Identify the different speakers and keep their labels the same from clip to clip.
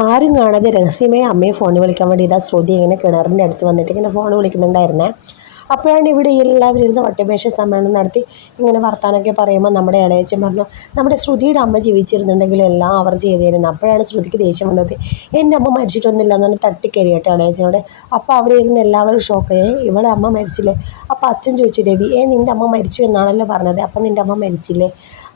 Speaker 1: ആരും കാണാതെ രഹസ്യമായി അമ്മയെ ഫോണിൽ വിളിക്കാൻ വേണ്ടി ഇതാ ശ്രുതി ഇങ്ങനെ കിണറിന്റെ അടുത്ത് വന്നിട്ട് ഇങ്ങനെ ഫോൺ വിളിക്കുന്നുണ്ടായിരുന്നേ. അപ്പോഴാണ് ഇവിടെ എല്ലാവരും ഇരുന്ന് വട്ടമേശ സമ്മേളനം നടത്തി ഇങ്ങനെ വർത്താനൊക്കെ പറയുമ്പോൾ നമ്മുടെ ഇളയച്ചൻ പറഞ്ഞു നമ്മുടെ ശ്രുതിയുടെ അമ്മ ജീവിച്ചിരുന്നുണ്ടെങ്കിൽ എല്ലാം അവർ ചെയ്തിരുന്നു. അപ്പോഴാണ് ശ്രുതിക്ക് ദേഷ്യം വന്നത്. എന്റെ അമ്മ മരിച്ചിട്ടൊന്നുമില്ല എന്ന് പറഞ്ഞ് തട്ടി കേട്ടോ ഇളയച്ചനോട്. അപ്പോൾ അവിടെ ഇരുന്ന് എല്ലാവരും ഷോക്ക് ഇവിടെ അമ്മ മരിച്ചില്ലേ? അപ്പോൾ അച്ഛൻ ചോദിച്ചു രവി ഏ നിന്റെ അമ്മ മരിച്ചു എന്നാണല്ലോ പറഞ്ഞത്. അപ്പം നിന്റെ അമ്മ മരിച്ചില്ലേ?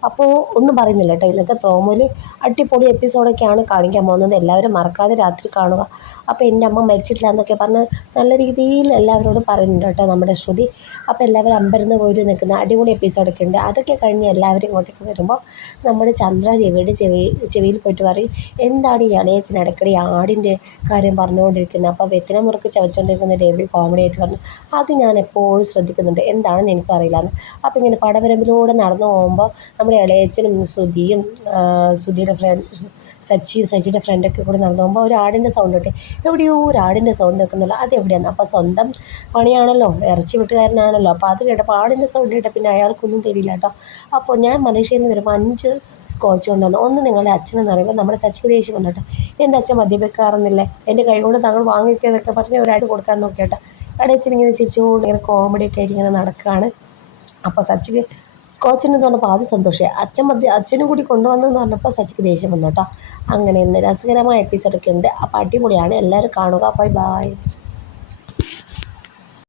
Speaker 1: അപ്പോൾ ഒന്നും പറയുന്നില്ല കേട്ടോ. ഇന്നത്തെ പ്രോമോയിൽ അടിപൊളി എപ്പിസോഡൊക്കെയാണ് കാണിക്കാൻ പോകുന്നത്. എല്ലാവരും മറക്കാതെ രാത്രി കാണുക. അപ്പോൾ എന്റെ അമ്മ മരിച്ചിട്ടില്ല എന്നൊക്കെ പറഞ്ഞ് നല്ല രീതിയിൽ എല്ലാവരോടും പറയുന്നുണ്ട് കേട്ടോ നമ്മുടെ ശ്രുതി. അപ്പോൾ എല്ലാവരും അമ്പരന്ന് പോയിട്ട് നിൽക്കുന്ന അടിപൊളി എപ്പിസോഡൊക്കെ ഉണ്ട്. അതൊക്കെ കഴിഞ്ഞ് എല്ലാവരും ഇങ്ങോട്ടേക്ക് വരുമ്പോൾ നമ്മുടെ ചന്ദ്ര ചെവിയുടെ ചെവി ചെവിയിൽ പോയിട്ട് പറയും എന്താണ് ഈ അണയച്ചൻ ഇടയ്ക്കിടെ ആടിന്റെ കാര്യം പറഞ്ഞുകൊണ്ടിരിക്കുന്നത്? അപ്പോൾ വെത്തിന മുറുക്ക് ചവച്ചുകൊണ്ടിരിക്കുന്ന രവി കോമഡി ആയിട്ട് പറഞ്ഞു അത് ഞാൻ എപ്പോഴും ശ്രദ്ധിക്കുന്നുണ്ട്. എന്താണെന്ന് എനിക്കറിയില്ല അപ്പോൾ ഇങ്ങനെ പടവരമ്പിലൂടെ നടന്നു പോകുമ്പോൾ നമ്മുടെ ഇളയച്ചനും സുധിയും സുധിയുടെ ഫ്രണ്ട് സച്ചിയും സച്ചിയുടെ ഫ്രണ്ടൊക്കെ കൂടെ നടന്നു പോകുമ്പോൾ ഒരു ആടിന്റെ സൗണ്ട് കിട്ടി? എവിടെയോ ഒരു ആടിന്റെ സൗണ്ട് കേൾക്കുന്നില്ല അത് എവിടെയാണ് അപ്പോൾ സ്വന്തം പണിയാണല്ലോ. ഇറച്ചി വെട്ടുകാരനാണല്ലോ. അപ്പോൾ അത് കേട്ടപ്പോൾ ആടിന്റെ സൗണ്ട് കേട്ട പിന്നെ അയാൾക്കൊന്നും തരില്ല കേട്ടോ. അപ്പോൾ ഞാൻ മലേഷ്യയിൽ നിന്ന് വരുമ്പോൾ അഞ്ച് സ്കോച്ച് കൊണ്ടുവന്നു. ഒന്ന് നിങ്ങളുടെ അച്ഛനെന്ന് പറയുമ്പോൾ നമ്മുടെ ചച്ചിക്ക് ദേഷ്യം വന്നു കേട്ടോ എന്റെ അച്ഛൻ മദ്യപിക്കാറൊന്നുമില്ല. എന്റെ കൈ കൊണ്ട് താങ്കൾ വാങ്ങിക്കുന്നതൊക്കെ പറഞ്ഞ് ഒരായിട്ട് കൊടുക്കാൻ നോക്കി കേട്ടോ. അച്ഛൻ ഇങ്ങനെ ചിരിച്ചുകൊണ്ട് ഇങ്ങനെ കോമഡിയൊക്കെ ആയിട്ട് ഇങ്ങനെ നടക്കുകയാണ് അപ്പോൾ സച്ചിക്ക് സ്കോച്ചിന് പറഞ്ഞപ്പോൾ ആദ്യം സന്തോഷമായി അച്ഛൻ മധ്യ അച്ഛനും കൂടി കൊണ്ടുവന്നെന്ന് പറഞ്ഞപ്പോൾ സച്ചിക്ക് ദേഷ്യം വന്നു കേട്ടോ. അങ്ങനെ രസകരമായ എപ്പിസോഡൊക്കെ ഉണ്ട്. അപ്പോൾ അടിപൊളിയാണ്. എല്ലാവരും കാണുക. Bye bye